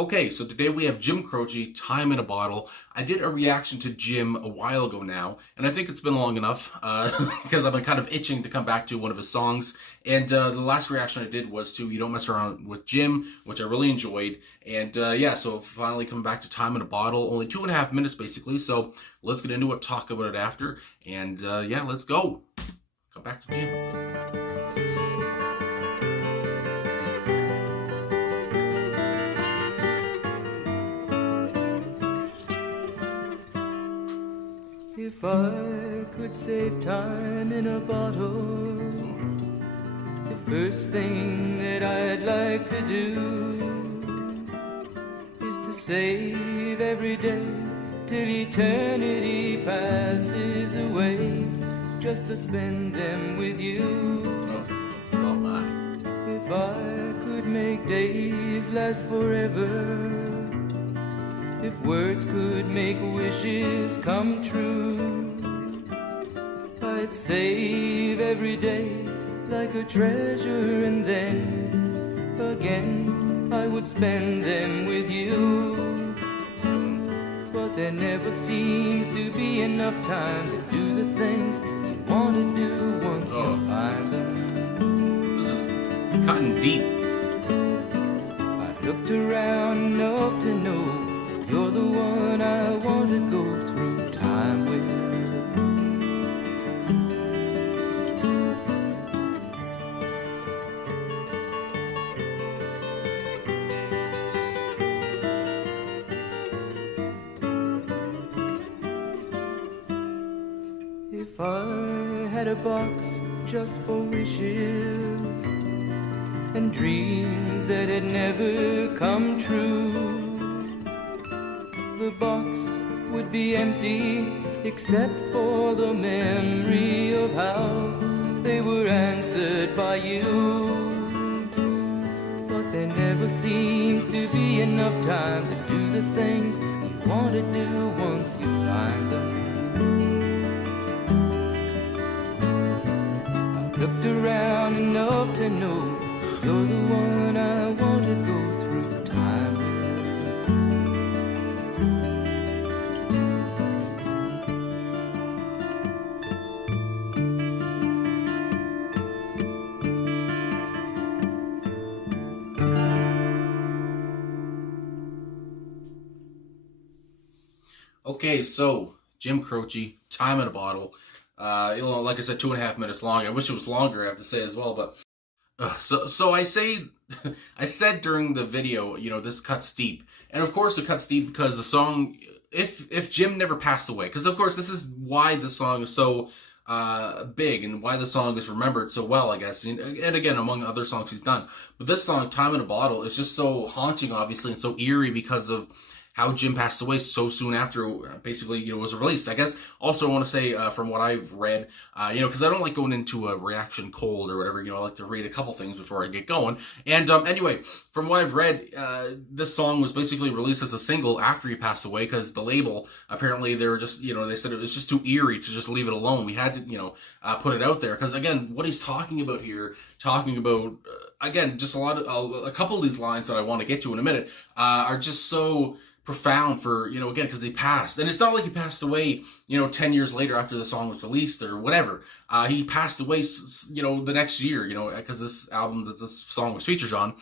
Okay, so today we have Jim Croce, Time in a Bottle. I did a reaction to Jim a while ago now, and I think it's been long enough because I've been kind of itching to come back to one of his songs. And the last reaction I did was to You Don't Mess Around with Jim, which I really enjoyed. And yeah, so finally coming back to Time in a Bottle, only 2.5 minutes basically. So let's get into it, talk about it after. And yeah, let's go. Come back to Jim. If I could save time in a bottle, the first thing that I'd like to do is to save every day till eternity passes away, just to spend them with you. Oh my. If I could make days last forever, if words could make wishes come true, I'd save every day like a treasure, and then again I would spend them with you. But there never seems to be enough time to do the things you want to do once you find them. This is cutting deep. I've looked around enough to know you're the one I want to go through time with. If I had a box just for wishes and dreams that had never come true, the box would be empty except for the memory of how they were answered by you. But there never seems to be enough time to do the things you want to do once you find them. I've looked around enough to know you're the one I want to go through time with. Okay, so Jim Croce, Time in a Bottle. Like I said, 2.5 minutes long. I wish it was longer, I have to say as well. But so I say, I said during the video, this cuts deep, and of course it cuts deep because the song, if Jim never passed away, because of course this is why the song is so big and why the song is remembered so well, I guess, and again among other songs he's done. But this song, Time in a Bottle, is just so haunting, obviously, and so eerie because of how Jim passed away so soon after, basically, was released. I guess also I want to say, from what I've read, because I don't like going into a reaction cold or whatever, I like to read a couple things before I get going. And anyway, from what I've read, this song was basically released as a single after he passed away, because the label, apparently they were just, they said it was just too eerie to just leave it alone. We had to, put it out there, because again, what he's talking about here, again, just a couple of these lines that I want to get to in a minute, are just so profound for, again, because he passed. And it's not like he passed away, 10 years later after the song was released or whatever. He passed away, the next year, because this album that this song was featured on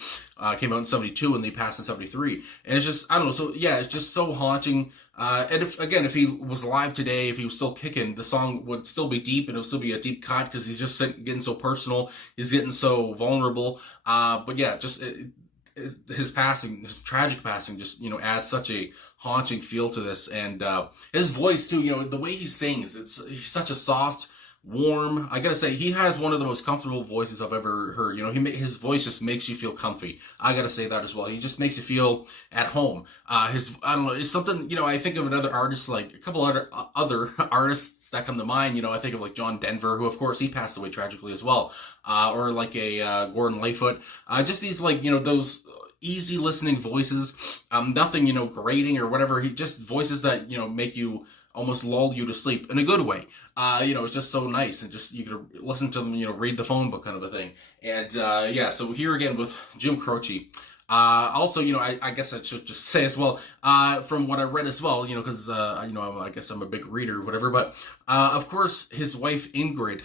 came out in 72 and he passed in 73. And it's just, I don't know, so yeah, it's just so haunting. And if he was alive today, if he was still kicking, the song would still be deep, and it would still be a deep cut because he's just getting so personal. He's getting so vulnerable. But yeah, just his passing, his tragic passing, just adds such a haunting feel to this, and his voice too. The way he sings, he's such a soft, warm. I gotta say, he has one of the most comfortable voices I've ever heard. His voice just makes you feel comfy. I gotta say that as well. He just makes you feel at home. I don't know, it's something. I think of another artist, like a couple other artists that come to mind. I think of like John Denver, who of course he passed away tragically as well, or like a Gordon Lightfoot. Just these those easy listening voices, nothing grating or whatever. He just voices that make you almost lull you to sleep in a good way. It's just so nice, and just you could listen to them, read the phone book kind of a thing. And yeah, so here again with Jim Croce. Also, I guess I should just say as well, from what I read as well, because, I guess I'm a big reader or whatever, but, of course, his wife Ingrid,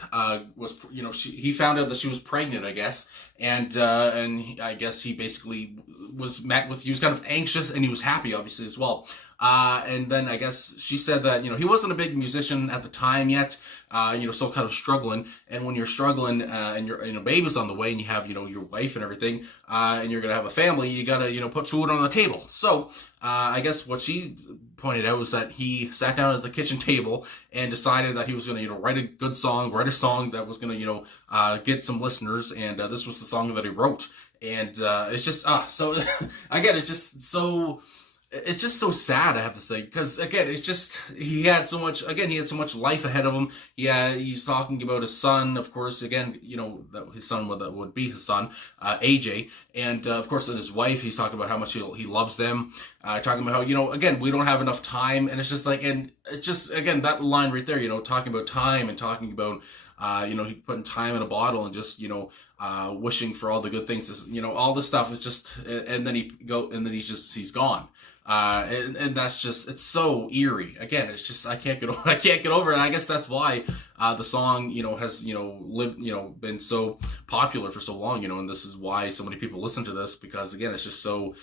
was, he found out that she was pregnant, I guess, and I guess he basically he was kind of anxious, and he was happy, obviously, as well. And then I guess she said that, he wasn't a big musician at the time yet, still kind of struggling. And when you're struggling, and your baby's on the way and you have, your wife and everything, and you're going to have a family, you got to, put food on the table. So, I guess what she pointed out was that he sat down at the kitchen table and decided that he was going to, write a good song, write a song that was going to, get some listeners. And, this was the song that he wrote. And, it's just, so again, it's just so sad, I have to say, because again, he had so much life ahead of him. Yeah, he's talking about his son, of course, again, that his son would be his son, AJ, and of course, and his wife, he's talking about how much he loves them, talking about how, again, we don't have enough time, and it's just like, and it's just, again, that line right there, talking about time and talking about, he putting time in a bottle and just, wishing for all the good things, all this stuff is just, and then he's gone. And that's just, it's so eerie. Again, it's just, I can't get over it. And I guess that's why, the song, has, lived, been so popular for so long, and this is why so many people listen to this, because again, it's just so,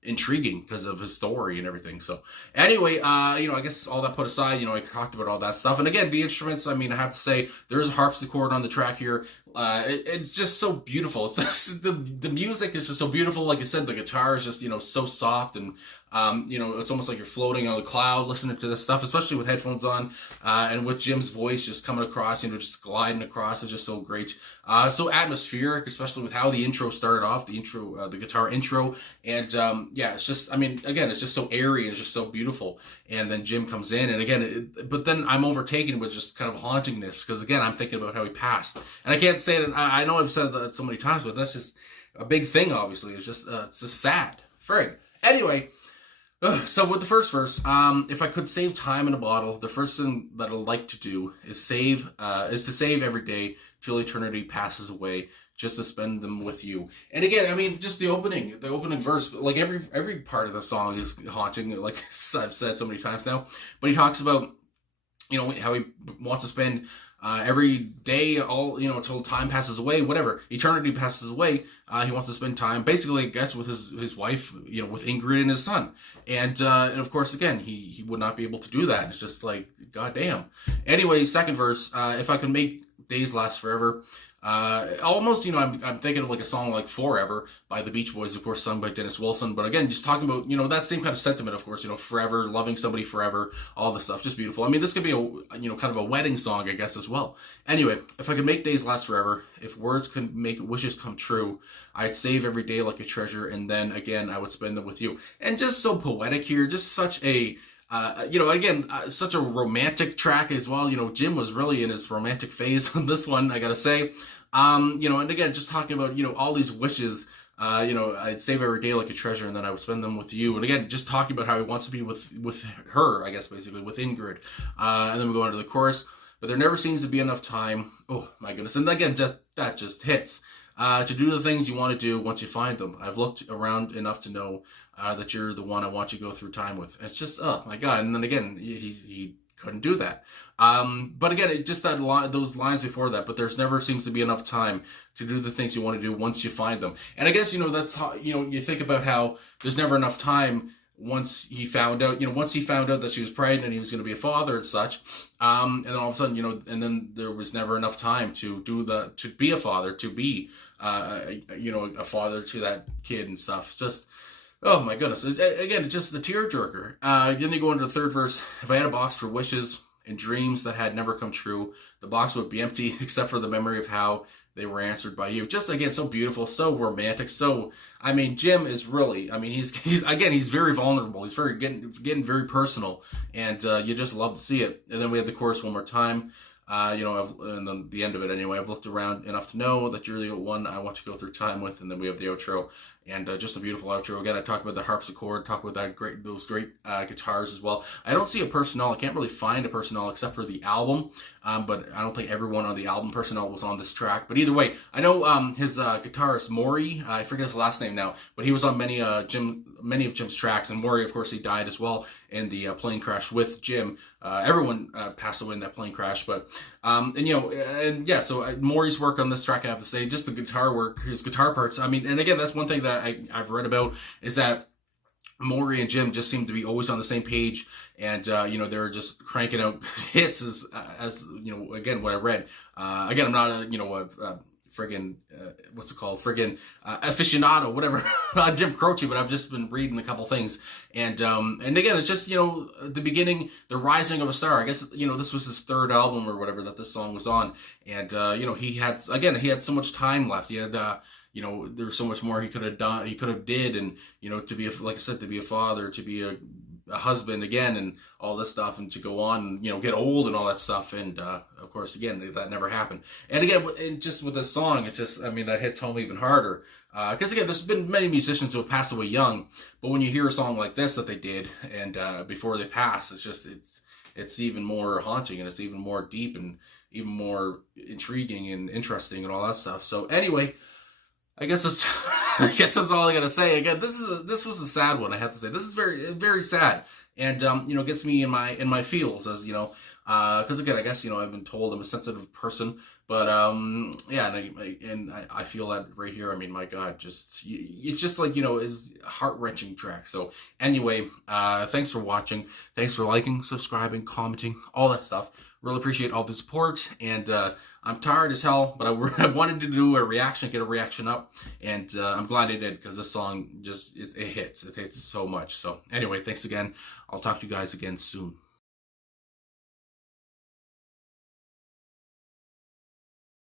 intriguing because of his story and everything. So anyway, I guess all that put aside, I talked about all that stuff. And again, the instruments, I mean, I have to say, there's a harpsichord on the track here. It's just so beautiful. It's just, the music is just so beautiful. Like I said, the guitar is just, so soft, and, it's almost like you're floating on a cloud listening to this stuff, especially with headphones on, and with Jim's voice just coming across, just gliding across. Is just so great. So atmospheric, especially with how the intro started off, the guitar intro. And, it's just, I mean, again, it's just so airy and it's just so beautiful. And then Jim comes in, and again, but then I'm overtaken with just kind of hauntingness, because again, I'm thinking about how he passed. And I can't say it, I know I've said that so many times, but that's just a big thing, obviously. It's just sad. Frig. Anyway, so with the first verse, if I could save time in a bottle, the first thing that I'd like to do is to save every day till eternity passes away, just to spend them with you. And again, I mean, just the opening verse, like every part of the song is haunting, like I've said so many times now. But he talks about, how he wants to spend every day, all, until time passes away, whatever, eternity passes away. He wants to spend time, basically, I guess, with his wife, with Ingrid and his son. And of course, again, he would not be able to do that. It's just like, goddamn. Anyway, second verse, if I could make days last forever, almost, I'm thinking of like a song like Forever by the Beach Boys, of course, sung by Dennis Wilson. But again, just talking about, that same kind of sentiment, of course, forever, loving somebody forever, all this stuff, just beautiful. I mean, this could be a, kind of a wedding song, I guess, as well. Anyway, if I could make days last forever, if words could make wishes come true, I'd save every day like a treasure, and then again, I would spend them with you. And just so poetic here, just such a, such a romantic track as well. Jim was really in his romantic phase on this one, I gotta say. And again, just talking about, all these wishes, I'd save every day like a treasure, and then I would spend them with you. And again, just talking about how he wants to be with her, I guess, basically, with Ingrid. And then we go into the chorus, but there never seems to be enough time. Oh, my goodness. And again, that just hits. To do the things you want to do once you find them. I've looked around enough to know that you're the one I want to go through time with. It's just, oh my God. And then again, he couldn't do that. But again, just those lines before that, but there's never seems to be enough time to do the things you want to do once you find them. And I guess, that's how, you think about how there's never enough time once he found out, that she was pregnant and he was going to be a father and such. And then all of a sudden, and then there was never enough time to be a father, to be, a father to that kid and stuff. Just, oh my goodness. Again, it's just the tearjerker. Then you go into the third verse. If I had a box for wishes and dreams that had never come true, the box would be empty except for the memory of how they were answered by you. Just, again, so beautiful, so romantic. So, I mean, Jim is really, I mean, he's very vulnerable. He's getting very personal, and you just love to see it. And then we have the chorus one more time. And then the end of it anyway. I've looked around enough to know that you're the one I want to go through time with, and then we have the outro. and just a beautiful outro. Again, I talked about the harpsichord, talked about those great guitars as well. I don't see a personnel. I can't really find a personnel except for the album, but I don't think everyone on the album personnel was on this track. But either way, I know his guitarist Maury, I forget his last name now, but he was on many of Jim's tracks, and Maury, of course, he died as well in the plane crash with Jim. Everyone passed away in that plane crash, but so Maury's work on this track, I have to say, just the guitar work, his guitar parts. I mean, and again, that's one thing that I've read about, is that Maury and Jim just seem to be always on the same page, and they're just cranking out hits as again, what I read. Again, I'm not a friggin' what's it called? Friggin' aficionado, whatever, on Jim Croce, but I've just been reading a couple things, and again, it's just the beginning, the rising of a star. I guess this was his third album or whatever that this song was on, and he had so much time left. He had there's so much more he could have done, he could have did, and to be like I said, to be a father, to be a husband again, and all this stuff, and to go on and get old and all that stuff, and of course, again, that never happened. And again, just with this song, it just, that hits home even harder, because again, there's been many musicians who have passed away young, but when you hear a song like this that they did, and before they pass, it's even more haunting, and it's even more deep, and even more intriguing and interesting and all that stuff. So anyway, I guess that's all I gotta say. Again, this was a sad one, I have to say. This is very, very sad, and gets me in my feels, as because again, I guess I've been told I'm a sensitive person, but and I feel that right here. I mean, my God, it's just like is a heart-wrenching track. So anyway, thanks for watching, thanks for liking, subscribing, commenting, all that stuff. Really appreciate all the support, and I'm tired as hell, but I wanted to do a reaction, get a reaction up, and I'm glad I did, because this song just, it hits so much. So anyway, thanks again. I'll talk to you guys again soon.